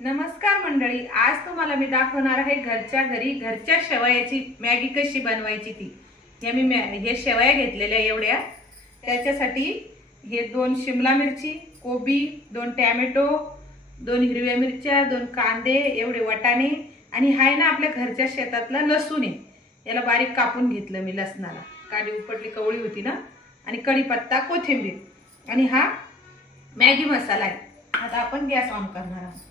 नमस्कार मंडळी, आज तुम्हाला मी दाखवणार आहे घरच्या घरी घरच्या शेवयाची मॅगी कशी बनवायची ती। हे शेवया घेतलेल्या एवढ्या, त्याच्यासाठी हे 2 शिमला मिरची, कोबी, 2 टोमॅटो, 2 हिरव्या मिरच्या, 2 कांदे, एवढे वाटाणे आणि हाय ना आपल्या घरच्या शेतातला लसूण आहे, याला बारीक कापून घेतलं मी लसणाला, काडी उपटली कवळी होती ना, आणि कढीपत्ता, कोथिंबीर आणि हा मॅगी मसाला आहे। आता आपण गॅस ऑन करणार आहोत।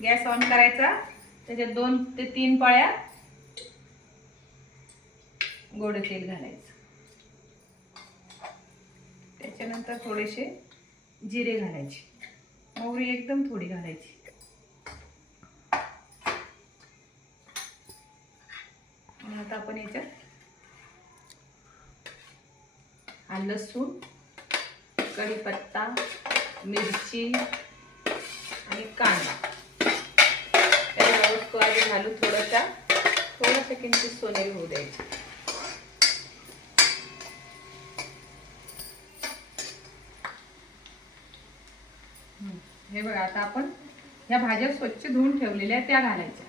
गॅस ऑन करायचा, त्याच्यात 2 ते 3 पळ्या गोड तेल घालायचं, त्याच्यानंतर थोडेसे जिरे घालायचे, मोहरी एकदम थोडी घालायची, आणि आता आपण याच्यात लसूण, कढीपत्ता, मिरची आणि कांदा तो आधी घालू, थोडासा किंचित सोनेरी होऊ द्यायचे। हे बघा, आता आपण ह्या भाज्या स्वच्छ धुवून ठेवलेल्या त्या घालायच्या।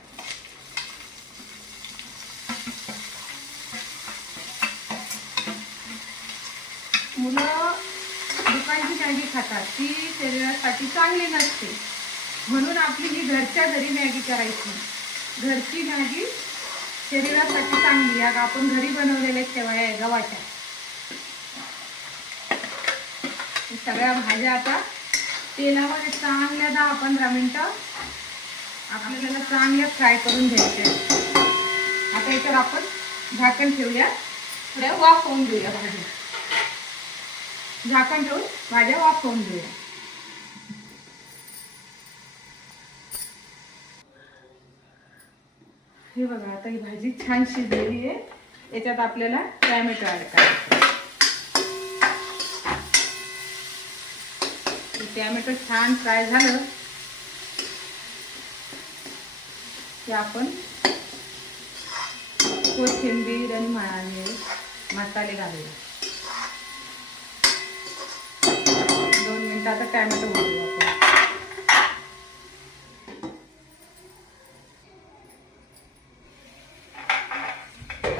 मुलं दुकानची मॅगी खातात, ती शरीरासाठी चांगली नसते, म्हणून आपली ही घरच्या घरी मॅगी करायची। घरची मॅगी शरीरासाठी चांगली। आज आपण घरी बनवलेल्या शेवया आहे गव्हाच्या, सगळ्या भाज्या आता तेलामध्ये चांगल्या 10-15 मिनिटं आपल्याला चांगल्या फ्राय करून घ्यायचे। आता याच्यावर आपण झाकण ठेवूया, थोड्या वाफवून घेऊया भाज्या, झाकण ठेवून भाज्या वाफवून घेऊया। हे बघा, आता ही भाजी छान शिजलेली आहे, याच्यात आपल्याला टोमॅटो ऍड करायचा। टोमॅटो छान फ्राय झालं की आपण कोथिंबीर आणि मसाले घालूया। 2 मिनिटं आता टोमॅटो घालूया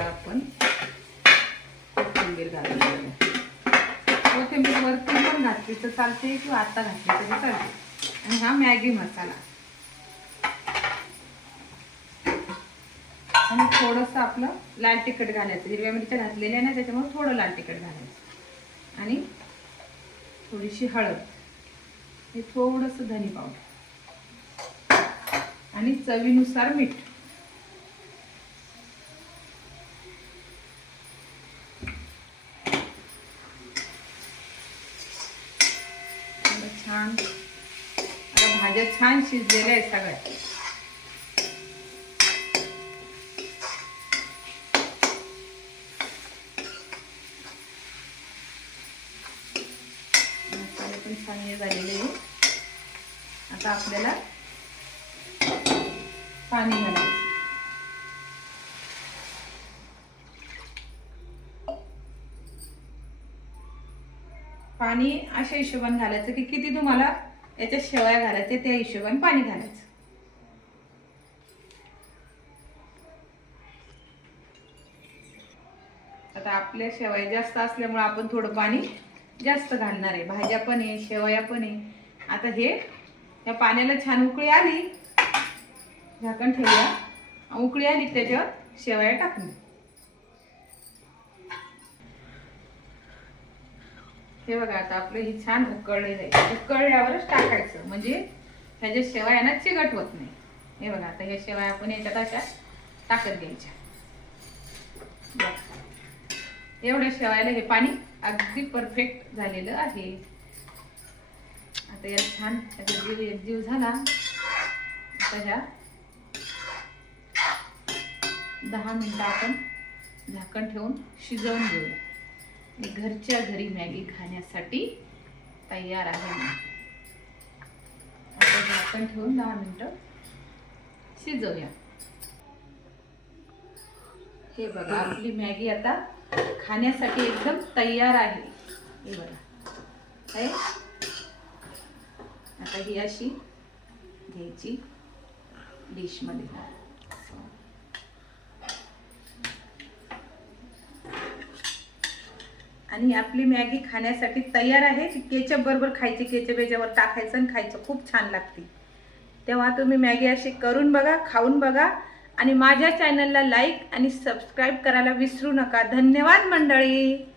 आपण। कोथिंबीर घालूया, कोथिंबीर वरती पण घातली तर चालते किंवा आता घातली तरी चालते। आणि हा मॅगी मसाला आणि थोडंसं आपलं लाल तिखट घालायचं, हिरव्या मिरच्या घातलेल्या ना त्याच्यामुळे थोडं लाल तिखट घालायचं, आणि थोडीशी हळद, हे थोडंसं धनी पावडर आणि चवीनुसार मीठ। छान आता भाज्या छान शिजलेल्या आहेत सगळ्या। मसाले पण छान हे झालेले आहे। आता आपल्याला पाणी घालायचं, पाणी अशा हिशोबाने घालायचं की किती तुम्हाला याच्यात शेवया घालायचे त्या हिशोबाने पाणी घालायचं। आता आपल्या शेवया जास्त असल्यामुळे आपण थोडं पाणी जास्त घालणार आहे, भाज्या पण आहे शेवया पण आहे। आता हे या पाण्याला छान उकळी आली, झाकण ठेवूया, उकळी आली त्याच्यावर शेवया टाकून। हे बघा, आता आपलं ही छान उकळलेलं आहे, उकळल्यावरच टाकायचं, म्हणजे ह्याच्या शेवया ना चिकट होत नाही। हे बघा, आता ह्या शेवया आपण याच्यात अशा टाकत घ्यायच्या। एवढ्या शेवयाला हे पाणी अगदी परफेक्ट झालेलं आहे। आता याला छान जीव झाला, आता ह्या 10 मिनिटं आपण झाकण ठेवून शिजवून घेऊया। घरच्या घरी मॅगी खाण्यासाठी तयार आहे। आता झाकण ठेवून 10 मिनिटं शिजवूया। हे बघा, आपली मॅगी आता खाण्यासाठी एकदम तयार आहे। हे बघा, आहे. आता ही अशी घ्यायची डिशमध्ये. आणि आपली मॅगी खाण्यासाठी तयार आहे. ती केचप बरोबर खायची, केचप याच्यावर टाकायचं आणि खायचं, खूप छान लागते. तेव्हा तुम्ही मॅगी अशी करून बघा, खाऊन बघा आणि माझ्या चॅनलला लाईक आणि सबस्क्राईब करायला विसरू नका. धन्यवाद मंडळी.